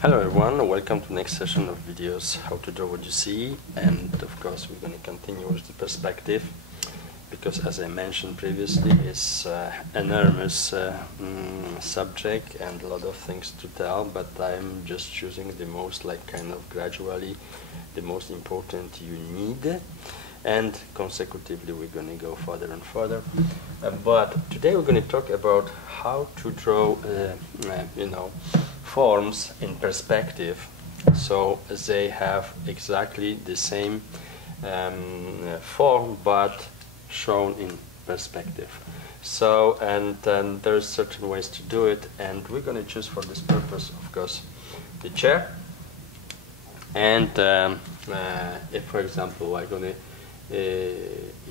Hello everyone, welcome to the next session of videos how to draw what you see, and of course we're going to continue with the perspective because, as I mentioned previously, it's an enormous subject and a lot of things to tell, but I'm just choosing the most gradually the most important you need, and consecutively we're going to go further and further. But today we're going to talk about how to draw forms in perspective, so they have exactly the same form but shown in perspective. So, and there's certain ways to do it, and we're going to choose for this purpose, of course, the chair. And if, for example, I'm going to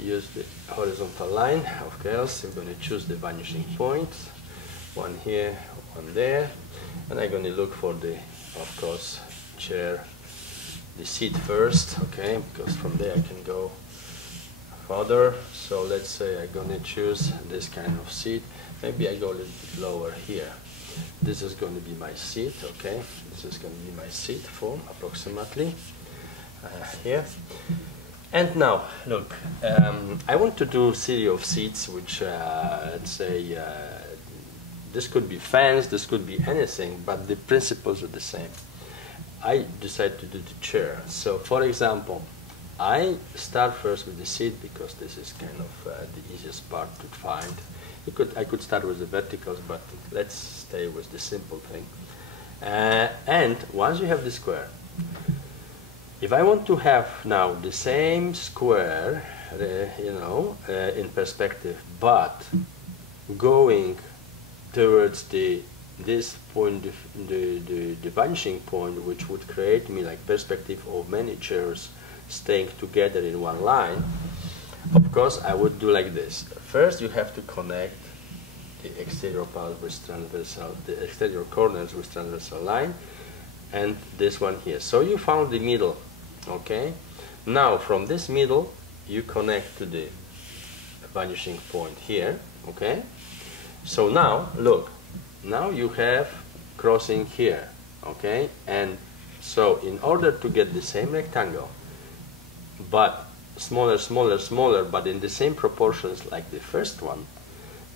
use the horizontal line, of course, we're going to choose the vanishing points, one here, one there. And I'm going to look for the, of course, chair, the seat first, okay, because from there I can go further. So let's say I'm going to choose this kind of seat. Maybe I go a little bit lower here. This is going to be my seat, okay. This is going to be my seat form, approximately, here. And now, look, I want to do a series of seats which, let's say, this could be fans, this could be anything, but the principles are the same. I decided to do the chair. So, for example, I start first with the seat because this is kind of the easiest part to find. I could start with the verticals, but let's stay with the simple thing. And once you have the square, if I want to have now the same square, in perspective, but going towards this point, the vanishing point, which would create me like perspective of many chairs staying together in one line, of course I would do like this. First you have to connect the exterior part with transversal, the exterior corners with transversal line, and this one here. So you found the middle, okay? Now from this middle you connect to the vanishing point here, okay? So now, look, now you have crossing here, okay? And so in order to get the same rectangle, but smaller, smaller, smaller, but in the same proportions like the first one,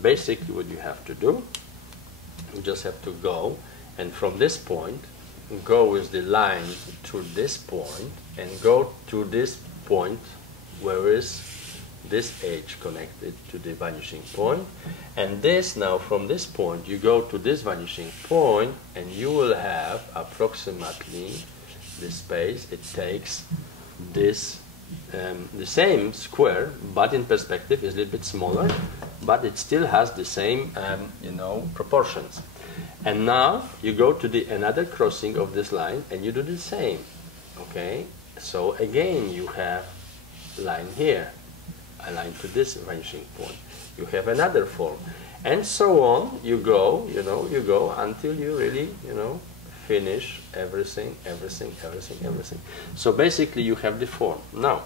basically what you have to do, you just have to go, and from this point, go with the line to this point, and go to this point where is this edge connected to the vanishing point, and this now from this point you go to this vanishing point, and you will have approximately the space it takes this the same square, but in perspective is a little bit smaller, but it still has the same proportions. And now you go to the another crossing of this line and you do the same, okay? So again you have line here, a line to this vanishing point. You have another form, and so on. You go, you go until you really, finish everything, everything, everything, everything. So basically, you have the form. Now,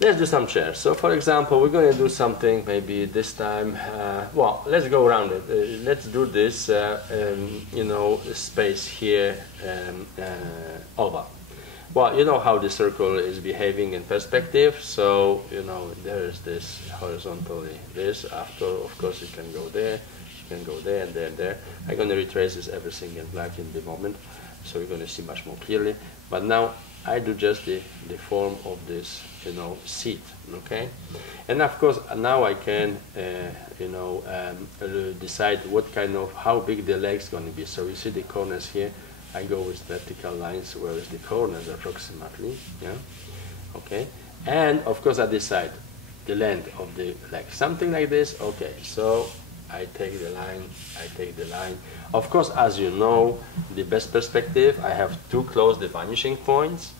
let's do some chairs. So, for example, we're going to do something. Maybe this time, well, let's go around it. Let's do this, space here, oval. Well, you know how the circle is behaving in perspective, so, there is this horizontally, this, after, of course, you can go there, you can go there, and there, and there. I'm going to retrace this everything in black in the moment, so you're going to see much more clearly. But now, I do just the form of this, seat, okay? And of course, now I can, decide what kind of, how big the leg's going to be. So you see the corners here. I go with vertical lines, whereas the corners approximately, yeah, okay. And of course I decide the length of the leg, something like this, okay. So I take the line, I take the line. Of course, as you know, the best perspective, I have to close the vanishing points,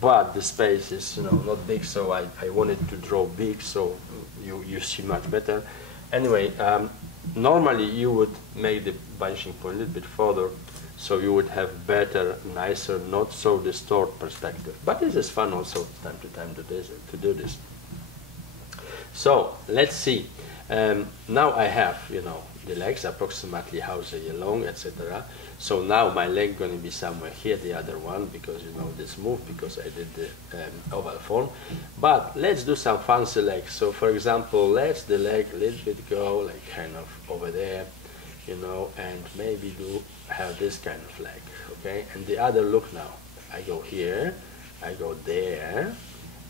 but the space is, not big, so I wanted to draw big, so you see much better. Anyway, normally you would make the vanishing point a little bit further, so you would have better, nicer, not so distorted perspective. But this is fun also time to time to do this. So let's see. Now I have, the legs approximately how they are long, etc. So now my leg going to be somewhere here, the other one, because you know this move, because I did the oval form. But let's do some fancy legs. So for example, let's the leg a little bit go like kind of over there, you know, and maybe do have this kind of leg, okay? And the other, look now, I go here, I go there,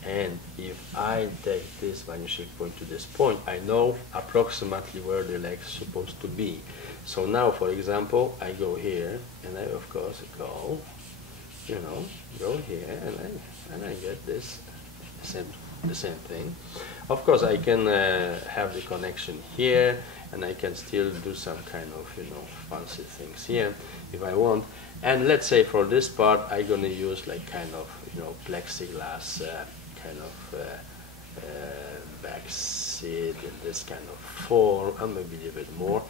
and if I take this vanishing point to this point, I know approximately where the leg is supposed to be. So now, for example, I go here, and I of course go, you know, go here, and I get this the same thing. Of course, I can have the connection here, and I can still do some kind of, you know, fancy things here if I want. And let's say for this part, I'm gonna use like kind of, you know, plexiglass kind of back seat in this kind of form, and maybe a little bit more.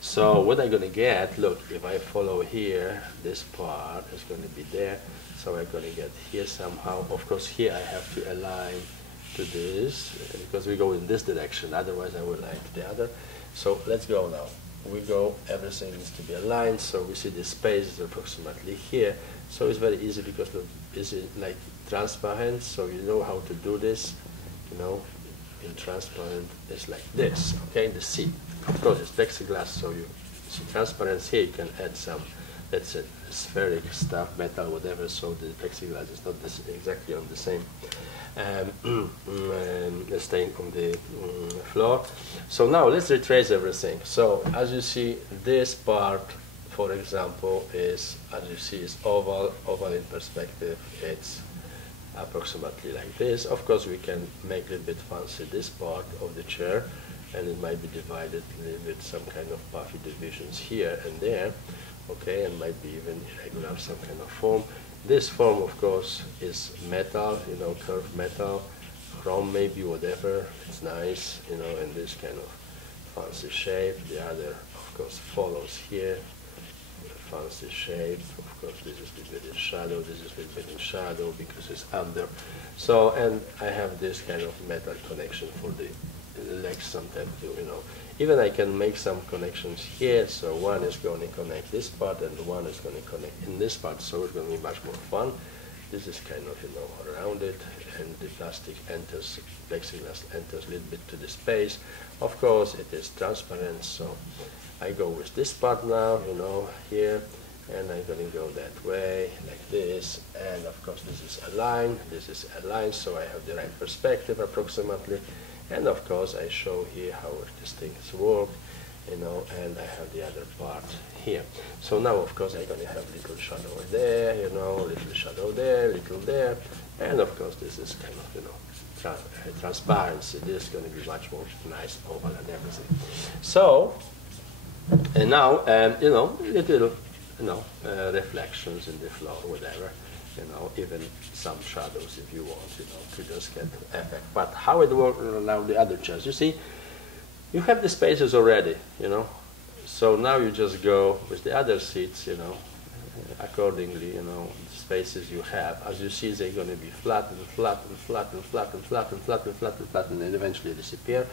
So what I'm gonna get, look, if I follow here, this part is gonna be there. So I'm gonna get here somehow. Of course, here I have to align to this because we go in this direction. Otherwise, I will align to the other. So let's go now. We go, everything needs to be aligned, so we see the space is approximately here. So it's very easy because it's like transparent, so you know how to do this, you know, in transparent it's like this, okay, the seat. Of course it's plexiglass, so you see transparency here, you can add some, let's say, spheric stuff, metal, whatever, so the plexiglass is not exactly on the same staying on the floor. So now let's retrace everything. So as you see, this part, for example, is, as you see, is oval in perspective. It's approximately like this. Of course, we can make a little bit fancy this part of the chair, and it might be divided a little bit, some kind of puffy divisions here and there, okay, and might be even irregular, some kind of form. This form, of course, is metal, you know, curved metal, chrome maybe, whatever. It's nice, you know, in this kind of fancy shape. The other, of course, follows here, fancy shape. Of course, this is a little bit in shadow, this is a little bit in shadow because it's under. So, and I have this kind of metal connection for the legs sometimes too, you know. Even I can make some connections here, so one is going to connect this part and one is going to connect in this part, so it's going to be much more fun. This is kind of, you know, around it, and the plastic enters, plexiglass enters a little bit to the space. Of course, it is transparent, so I go with this part now, you know, here, and I'm going to go that way, like this, and of course this is aligned, so I have the right perspective approximately. And of course, I show here how these things work, you know, and I have the other part here. So now, of course, I'm going to have little shadow there, you know, little shadow there, little there, and of course, this is kind of, you know, transparency. This is going to be much more nice oval and everything. So, and now, you know, little, you know, reflections in the floor, whatever. You know, even some shadows if you want, you know, to just get effect. But how it works now the other chairs, you see, you have the spaces already, you know. So now you just go with the other seats, you know, accordingly, you know, the spaces you have. As you see, they're going to be flat and flat and flat and flat and flat and flat and flat and flat and then eventually disappear.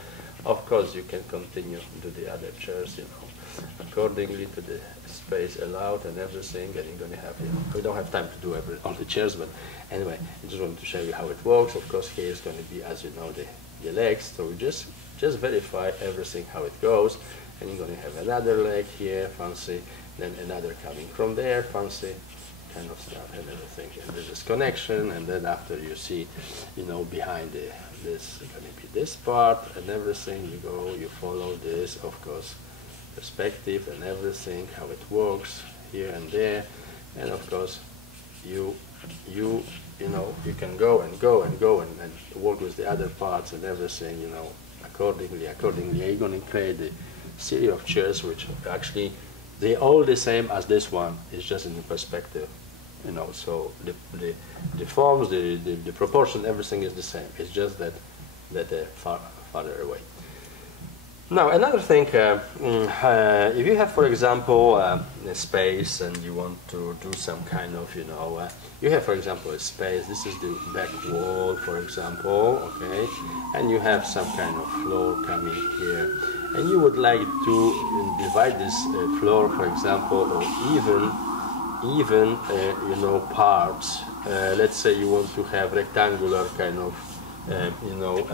Of course, you can continue to the other chairs, you know, accordingly to the space allowed and everything, and you're going to have, you know, we don't have time to do all the chairs, but anyway, I just wanted to show you how it works. Of course, here is going to be, as you know, the legs, so we just verify everything how it goes, and you're going to have another leg here, fancy, then another coming from there, fancy, kind of stuff and everything, and there's this connection, and then after you see, you know, behind this is going to be this part and everything, you go, you follow this, of course, perspective and everything, how it works here and there, and of course you know, you can go and work with the other parts and everything, you know, accordingly you're going to create a series of chairs which actually they're all the same as this one, it's just in the perspective, you know, so the forms, the proportion, everything is the same, it's just that they're farther away. Now, another thing, if you have, for example, a space and you want to do some kind of, you know, you have, for example, a space, this is the back wall, for example, okay, and you have some kind of floor coming here, and you would like to divide this floor, for example, or even you know, parts. Let's say you want to have rectangular kind of you know,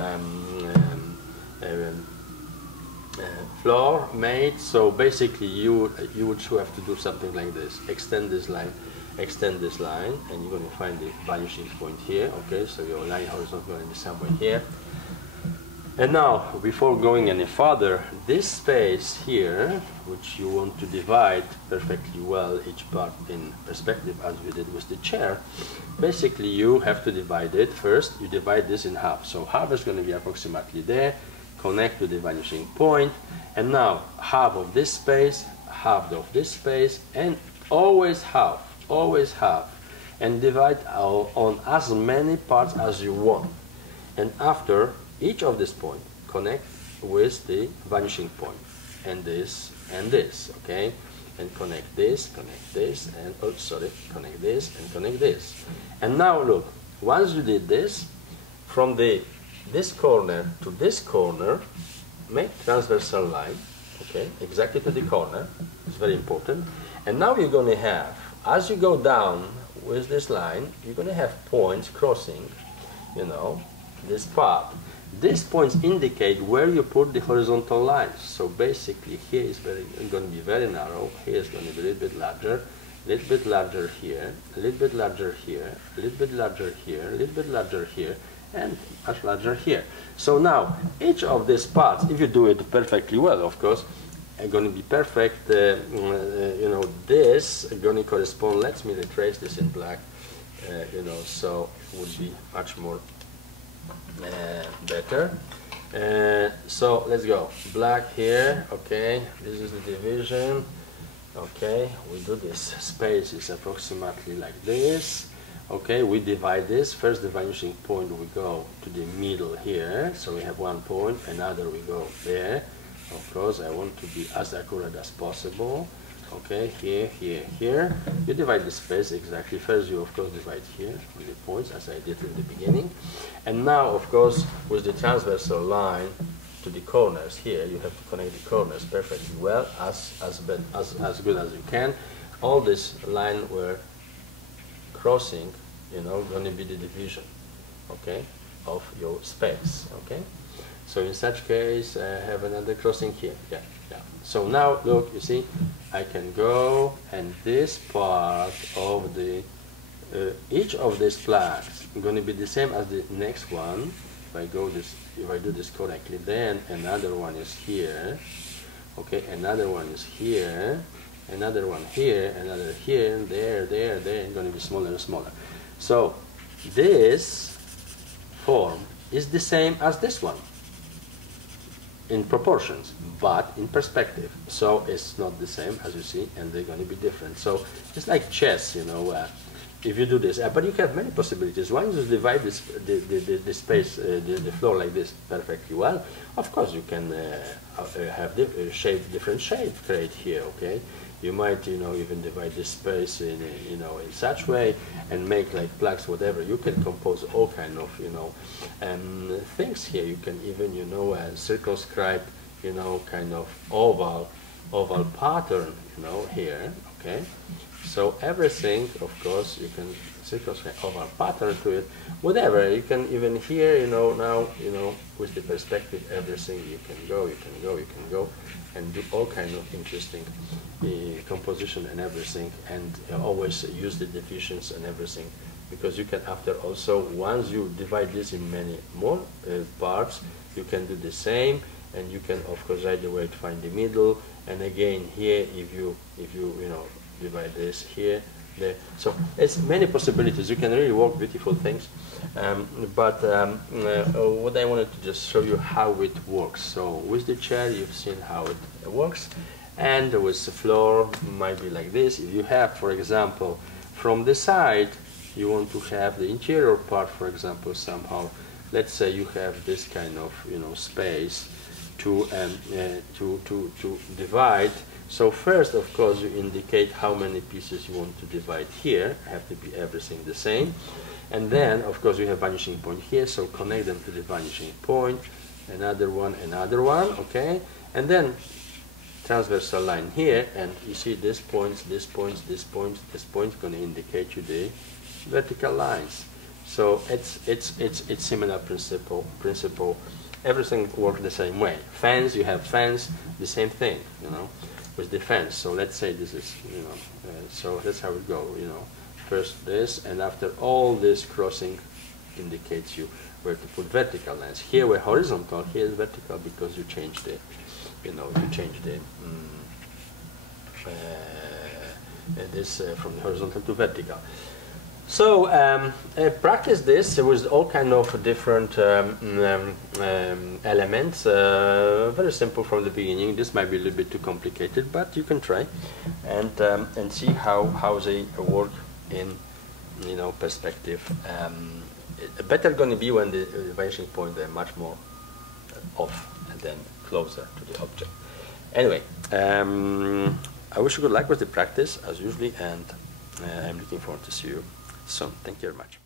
floor made. So basically you would have to do something like this: extend this line, and you're going to find the vanishing point here. Okay, so your line horizon going to be somewhere here. And now, before going any further, this space here, which you want to divide perfectly well each part in perspective, as we did with the chair, basically you have to divide it. First, you divide this in half. So half is going to be approximately there, connect to the vanishing point, and now half of this space, and always half, and divide on as many parts as you want. And after each of this point, connect with the vanishing point, and this, okay? And connect this, and oh, sorry, connect this, and connect this. And now look, once you did this, from this corner to this corner, make transversal line, okay, exactly to the corner. It's very important. And now you're going to have, as you go down with this line, you're going to have points crossing, you know, this part. These points indicate where you put the horizontal lines. So basically here is going to be very narrow, here is going to be a little bit larger here, a little bit larger here, a little bit larger here, a little bit larger here, and much larger here. So now, each of these parts, if you do it perfectly well, of course, are going to be perfect. You know, this is going to correspond, let me retrace this in black, you know, so it would be much more better. So let's go. Black here, okay, this is the division. Okay, we do this space is approximately like this. Okay, we divide this. First, the vanishing point, we go to the middle here. So we have one point, another we go there. Of course, I want to be as accurate as possible. Okay, here, here, here. You divide the space exactly. First, you of course divide here with the points, as I did in the beginning. And now, of course, with the transversal line to the corners here, you have to connect the corners perfectly well, as good as you can. All this line were crossing, you know, going to be the division, okay, of your space, okay. So in such case, I have another crossing here. Yeah. So now look, you see, I can go, and this part of the each of these flags is going to be the same as the next one. If I do this correctly, then another one is here. Okay, another one is here, another one here, another here, and there, and going to be smaller and smaller. So this form is the same as this one in proportions, but in perspective. So it's not the same, as you see, and they're going to be different. So it's like chess, you know, if you do this. But you have many possibilities. Once you divide this, the space, the floor like this perfectly well, of course you can have different shape create here, okay? You might, you know, even divide this space in, you know, in such way and make like plaques, whatever. You can compose all kind of, you know, things here. You can even, you know, circumscribe, you know, kind of oval pattern, you know, here, okay? So everything, of course, you can circumscribe oval pattern to it, whatever. You can even here, you know, now, you know, with the perspective, everything you can go, and do all kind of interesting composition and everything, and always use the diffusions and everything, because you can after also, once you divide this in many more parts, you can do the same, and you can of course right away find the middle, and again here if you know, divide this here, there. So it's many possibilities. You can really work beautiful things. But what I wanted to just show you how it works. So with the chair, you've seen how it works, and with the floor, might be like this. If you have, for example, from the side, you want to have the interior part, for example, somehow. Let's say you have this kind of, you know, space to divide. So first, of course, you indicate how many pieces you want to divide here. Have to be everything the same. And then, of course, you have vanishing point here, so connect them to the vanishing point. Another one, okay? And then transversal line here, and you see this points, this points, this points, this point going to indicate you the vertical lines. So it's similar principle. Everything works the same way. Fence, you have fence, the same thing, you know, with the fence. So let's say this is, you know, so that's how it go, you know. First this, and after all this crossing indicates you where to put vertical lines. Here we're horizontal, here is vertical because you change the, you know, you change the this from horizontal to vertical. So practice this with all kind of different elements. Very simple from the beginning. This might be a little bit too complicated, but you can try and see how they work in, you know, perspective. Better going to be when the vanishing point are much more off and then closer to the object. Anyway, I wish you good luck with the practice as usually, and I'm looking forward to see you soon. Thank you very much.